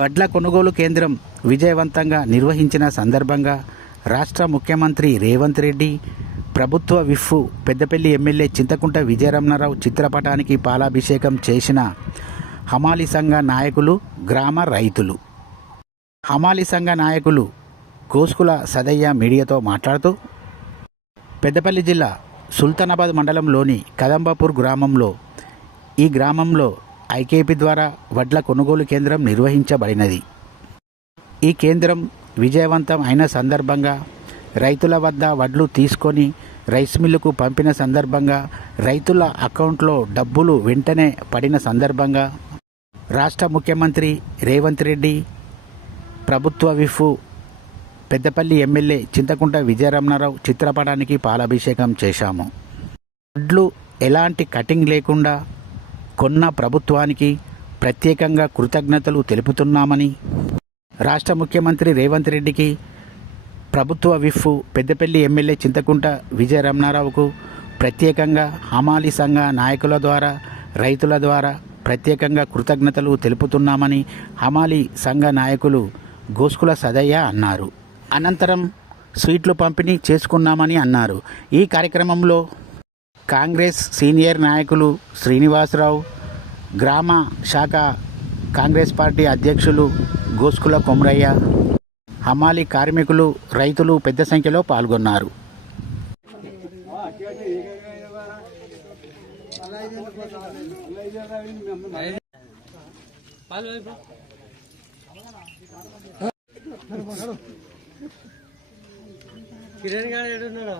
వడ్ల కొనుగోలు కేంద్రం విజయవంతంగా నిర్వహించిన సందర్భంగా రాష్ట్ర ముఖ్యమంత్రి రేవంత్ రెడ్డి, ప్రభుత్వ విప్ పెద్దపల్లి ఎమ్మెల్యే చింతకుంట విజయరమణారావు చిత్రపటానికి పాలాభిషేకం చేసిన హమాలి సంఘ నాయకులు, గ్రామ రైతులు. హమాలి సంఘ నాయకులు గోస్కుల సదయ్య మీడియాతో మాట్లాడుతూ, పెద్దపల్లి జిల్లా సుల్తానాబాద్ మండలంలోని కదంబాపూర్ గ్రామంలో ఈ గ్రామంలో ఐకేపీ ద్వారా వడ్ల కొనుగోలు కేంద్రం నిర్వహించబడినది. ఈ కేంద్రం విజయవంతం అయిన సందర్భంగా రైతుల వద్ద వడ్లు తీసుకొని రైస్ మిల్లుకు పంపిన సందర్భంగా రైతుల అకౌంట్లో డబ్బులు వెంటనే పడిన సందర్భంగా రాష్ట్ర ముఖ్యమంత్రి రేవంత్ రెడ్డి, ప్రభుత్వ విప్ పెద్దపల్లి ఎమ్మెల్యే చింతకుంట విజయరమణారావు చిత్రపటానికి పాలాభిషేకం చేశాము. వడ్లు ఎలాంటి కటింగ్ లేకుండా కొన్న ప్రభుత్వానికి ప్రత్యేకంగా కృతజ్ఞతలు తెలుపుతున్నామని, రాష్ట్ర ముఖ్యమంత్రి రేవంత్ రెడ్డికి, ప్రభుత్వ విప్ పెద్దపల్లి ఎమ్మెల్యే చింతకుంట విజయరమణారావుకు ప్రత్యేకంగా హమాలి సంఘ నాయకుల ద్వారా, రైతుల ద్వారా ప్రత్యేకంగా కృతజ్ఞతలు తెలుపుతున్నామని హమాలి సంఘ నాయకులు గోస్కుల సదయ్య అన్నారు. అనంతరం స్వీట్లు పంపిణీ చేసుకున్నామని అన్నారు. ఈ కార్యక్రమంలో కాంగ్రెస్ సీనియర్ నాయకులు శ్రీనివాసరావు, గ్రామ శాఖ కాంగ్రెస్ పార్టీ అధ్యక్షులు గోస్కుల కొమరయ్య, హమాలి కార్మికులు, రైతులు పెద్ద సంఖ్యలో పాల్గొన్నారు. కిరణ్ గారు ఏడున్నాడు?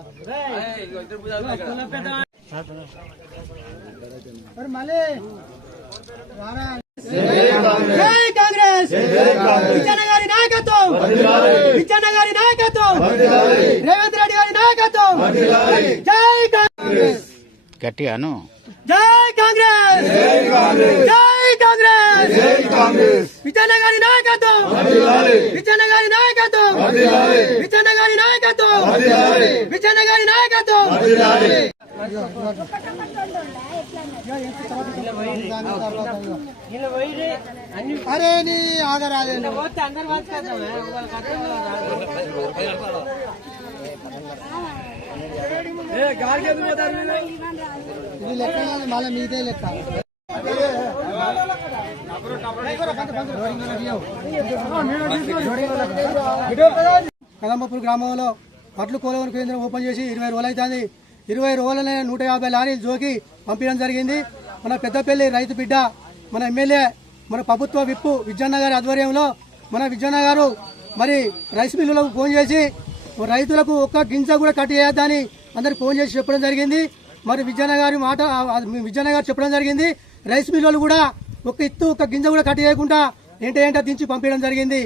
జై కాంగ్రెస్, విజయన్న గారి నాయకత్వం, విజయన్న గారి నాయకత్వం, రేవంత్ రెడ్డి గారి నాయకత్వం. జై కాంగ్రెస్, గట్టిగాను జై కాంగ్రెస్, జై కాంగ్రెస్, విజయన్న గారి నాయకత్వం, విజయన్న గారి నాయకత్వం, విజయన్న గారి నాయకత్వం, విజయన్న గారి నాయకత్వం. అరే నీ ఆగరాలే ఇది లెక్క మళ్ళీ మీదే లెక్క. కదంబాపూర్ గ్రామంలో వడ్లు కొనుగోలు కేంద్రం ఓపెన్ చేసి 20 రోజులు అవుతుంది. 20 రోజులనే 150 లారీలు జోకి పంపించడం జరిగింది. మన పెద్దపల్లి రైతు బిడ్డ, మన ఎమ్మెల్యే, మన ప్రభుత్వ విప్ విజయన్న గారి ఆధ్వర్యంలో మన విజయన్న గారు మరి రైస్ మిల్లులకు ఫోన్ చేసి రైతులకు ఒక్క గింజ కూడా కట్ చేయొద్దని అందరికి ఫోన్ చేసి చెప్పడం జరిగింది. మరి విజయన్న గారి మాట విజయన్న గారు చెప్పడం జరిగింది. రైస్ మిల్లులు కూడా ఒక్క గింజ కూడా కట్ చేయకుండా ఏంటంటే దించి పంపించడం జరిగింది.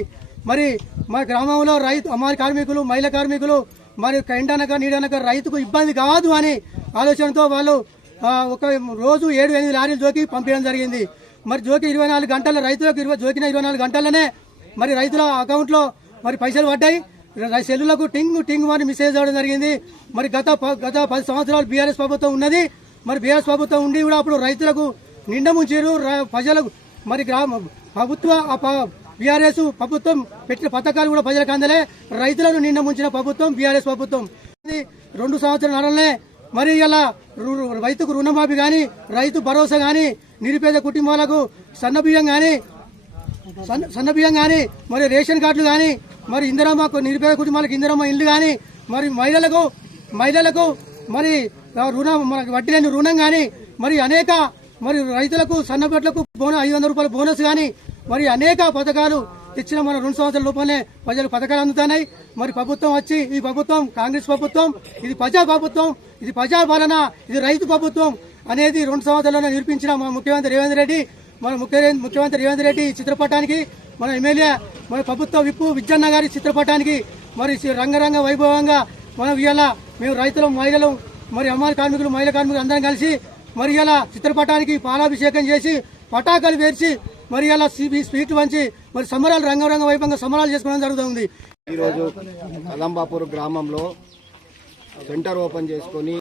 మరి మా గ్రామంలో రైతు అమ్మాయి కార్మికులు, మహిళా కార్మికులు మరి ఎండనక నీడనక రైతుకు ఇబ్బంది కాదు అని ఆలోచనతో వాళ్ళు ఒక రోజు 7-8 లారీలు జోకి పంపించడం జరిగింది. మరి జోకి 24 గంటల రైతులకు జోకిన 24 గంటలనే మరి రైతుల అకౌంట్లో మరి పైసలు పడ్డాయి. సెల్లులకు టింగ్ అని మెసేజ్ అవ్వడం జరిగింది. మరి గత 10 సంవత్సరాలు బీఆర్ఎస్ ప్రభుత్వం ఉన్నది. మరి బీఆర్ఎస్ ప్రభుత్వం ఉండి కూడా అప్పుడు రైతులకు నిండా ముంచారు. ప్రజలకు మరి ప్రభుత్వ బీఆర్ఎస్ ప్రభుత్వం పెట్టిన పథకాలు కూడా ప్రజలకు అందలే. రైతులను నిండా ముంచిన ప్రభుత్వం బీఆర్ఎస్ ప్రభుత్వం. 2 సంవత్సరాలనే మరి ఇలా రైతుకు రుణమాఫీ కానీ, రైతు భరోసా కానీ, నిరుపేద కుటుంబాలకు సన్నబియ్యం కానీ, మరి రేషన్ కార్డులు కానీ, మరి ఇందిరమ్మ నిరుపేద కుటుంబాలకు ఇందిరమ్మ ఇల్లు కానీ, మరి మహిళలకు మరి వడ్డీ లేని రుణం కానీ, మరి అనేక మరి రైతులకు సన్నబట్లకు 500 రూపాయల బోనస్ కానీ, మరి అనేక పథకాలు తెచ్చిన మన 2 సంవత్సరాల లోపలనే ప్రజలకు పథకాలు అందుతున్నాయి. మరి ప్రభుత్వం వచ్చి ఈ ప్రభుత్వం కాంగ్రెస్ ప్రభుత్వం, ఇది ప్రజా ప్రభుత్వం, ఇది ప్రజాపాలన, ఇది రైతు ప్రభుత్వం అనేది 2 సంవత్సరాల్లోనే నిరూపించిన మన ముఖ్యమంత్రి రేవంత్ రెడ్డి, మన ముఖ్యమంత్రి రేవంత్ రెడ్డి చిత్రపటానికి, మన ఎమ్మెల్యే, మన ప్రభుత్వ విప్ విజయన్న గారి చిత్రపటానికి మరి రంగరంగ వైభవంగా మనం ఇవాళ మేము రైతులు, మహిళలు, మరి అమ్మాయి కార్మికులు, మహిళా కార్మికులు అందరం కలిసి మరి ఇలా చిత్రపటానికి పాలాభిషేకం చేసి పటాకాలు పేర్చి మరి ఇలా స్వీట్లు వంచి మరి సంబరాలు రంగరంగ వైభవంగా సంబరాలు చేసుకోవడం జరుగుతుంది. ఈరోజు కదంబాపూర్ గ్రామంలో సెంటర్ ఓపెన్ చేసుకొని